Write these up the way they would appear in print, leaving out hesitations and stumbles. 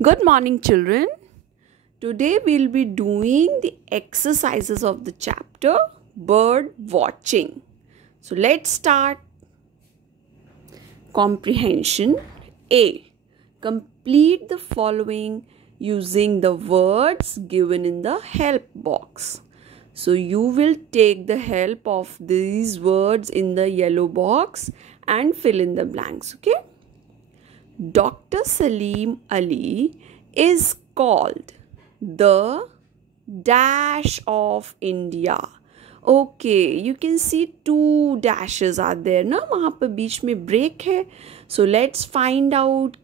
Good morning, children. Today we'll be doing the exercises of the chapter bird watching. So let's start. Comprehension A. Complete the following using the words given in the help box. So you will take the help of these words in the yellow box and fill in the blanks, okay? Dr. Salim Ali is called the dash of India. Okay, you can see two dashes are there na, वहाँ पे बीच में break है. So let's find out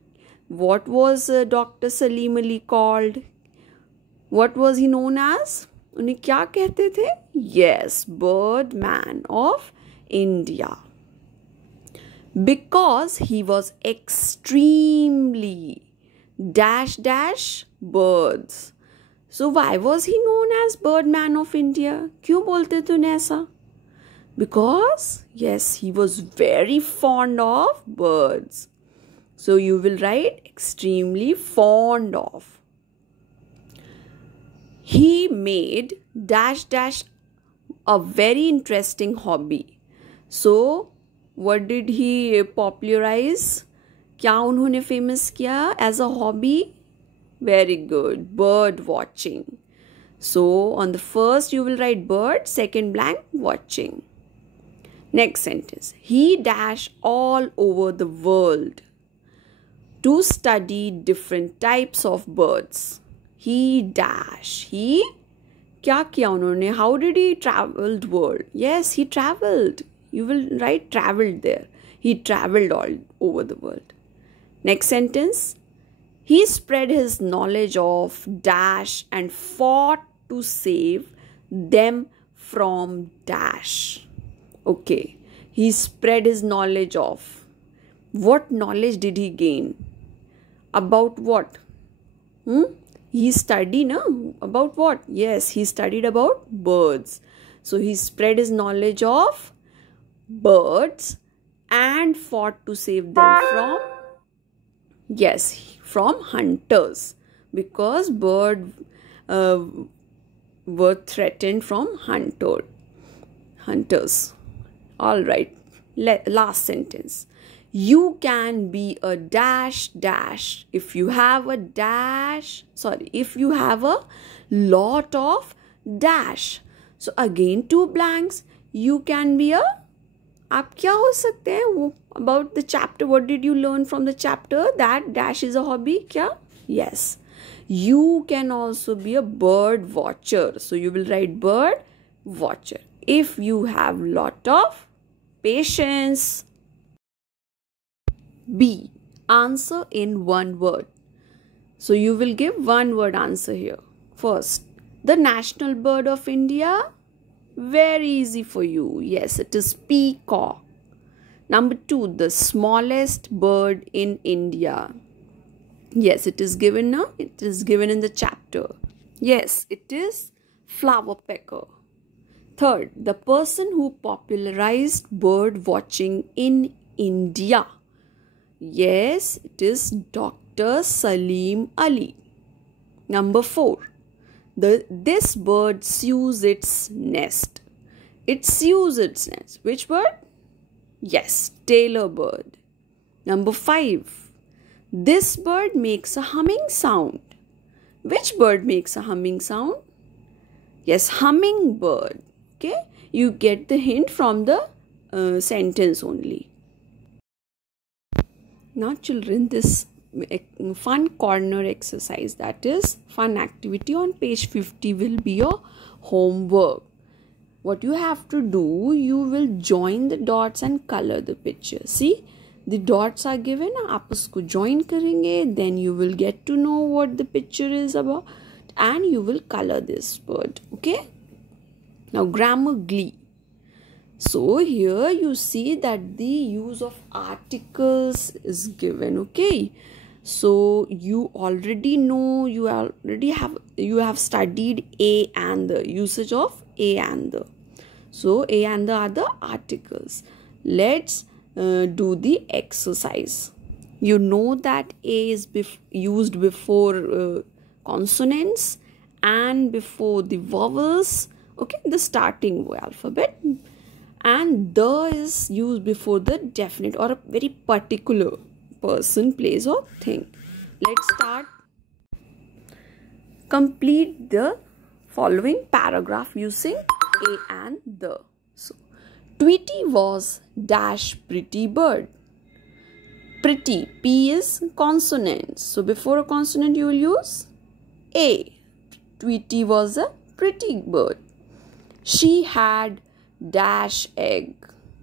what was Dr. Salim Ali called. What was he known as? उन्हें क्या कहते थे? Yes, Birdman of India. Because he was extremely dash birds. So why was he known as Birdman of India? क्यों बोलते थे उन्हें ऐसा? Because yes, he was very fond of birds. So you will write extremely fond of. He made dash a very interesting hobby. So what did he popularize? क्या उन्होंने famous किया as a hobby? Very good. Bird watching. So on the first you will write bird, second blank watching. Next sentence. He dash all over the world to study different types of birds. He dash. He क्या किया उन्होंने? How did he travel the world? Yes, he traveled. You will write traveled there. He traveled all over the world. Next sentence. He spread his knowledge of dash and fought to save them from dash. Okay. He spread his knowledge of. What knowledge did he gain? About what? He studied, no? About what? Yes, he studied about birds. So he spread his knowledge of birds and fought to save them from, yes, from hunters, because birds were threatened from hunters. All right, last sentence. You can be a dash if you have a if you have a lot of dash. So again two blanks. You can be a, आप क्या हो सकते हैं वो? About the chapter, what did you learn from the chapter? That dash is a hobby. क्या? Yes. You can also be a bird watcher. So you will write bird watcher if you have lot of patience. B. Answer in one word. So you will give one word answer here. First, the national bird of India. Very easy for you. Yes, it is peacock. Number 2, the smallest bird in India. Yes, it is given now. It is given in the chapter. Yes, it is flower pecker. Third, the person who popularized bird watching in India. Yes, it is Dr. Salim Ali. Number 4. This bird sews its nest. It sews its nest. Which bird? Yes, tailor bird. Number 5. This bird makes a humming sound. Which bird makes a humming sound? Yes, hummingbird. Okay, you get the hint from the sentence only. Now children, this fun corner exercise, that is fun activity on page 50, will be your homework. What you have to do, you will join the dots and color the picture. See, the dots are given, आप उसको join करेंगे, then you will get to know what the picture is about and you will color this bird. Okay, now grammar glee. So here you see that the use of articles is given. Okay, so you already know, you have studied a and the, usage of a and the. So a and the are the articles. Let's do the exercise. You know that A is used before consonants and before the vowels, okay, the starting alphabet, and the is used before the definite or a very particular person, place or thing. Let's start. Complete the following paragraph using A and the. So, Tweety was dash pretty bird. Pretty, P is consonant. So before a consonant you will use A. Tweety was a pretty bird. She had dash egg.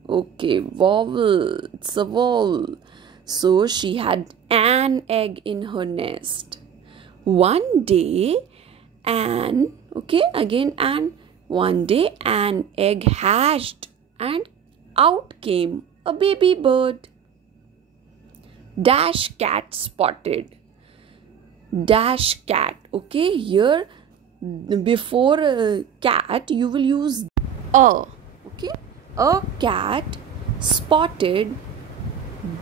Okay, vowel. It's a vowel. So she had an egg in her nest. One day, one day an egg hatched and out came a baby bird. Dash cat spotted. Dash cat. Okay, here before cat you will use a. Okay, a cat spotted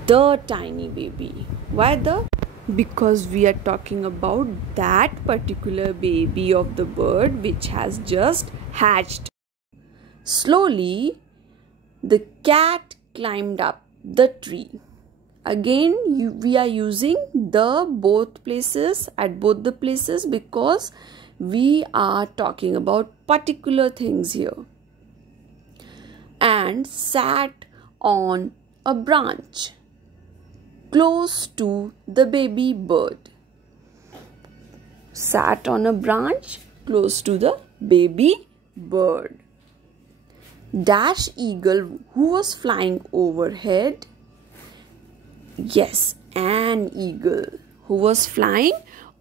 the tiny baby. Why the? Because we are talking about that particular baby of the bird which has just hatched. Slowly, the cat climbed up the tree. Again, we are using the both places at both the places because we are talking about particular things here. And sat on a branch close to the baby bird. Sat on a branch close to the baby bird. Dash eagle who was flying overhead. Yes, an eagle who was flying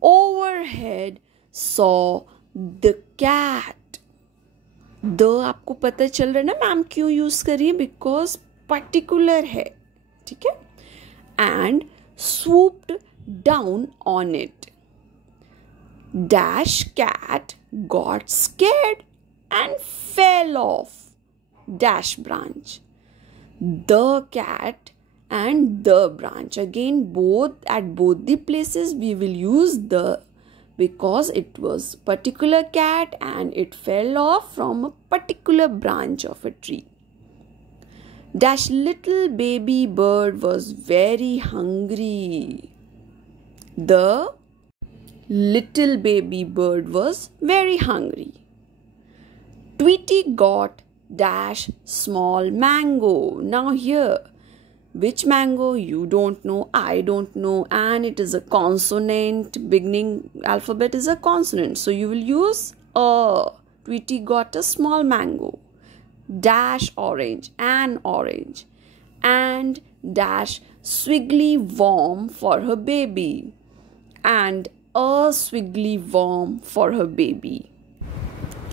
overhead saw the cat. The आपको पता चल रहा है ना ma'am क्यों use करिए because particular है, ठीक है. And swooped down on it. Dash cat got scared and fell off dash branch. The cat and the branch, again at both the places we will use the because it was particular cat and it fell off from a particular branch of a tree. Dash little baby bird was very hungry. The little baby bird was very hungry. Tweety got dash small mango. Now here, which mango? You don't know, I don't know, and it is a consonant. Beginning alphabet is a consonant, so you will use a. Tweety got a small mango. Dash orange, an orange, and dash swiggly worm for her baby, and a swiggly worm for her baby.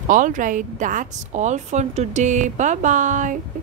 All right, that's all for today. Bye bye.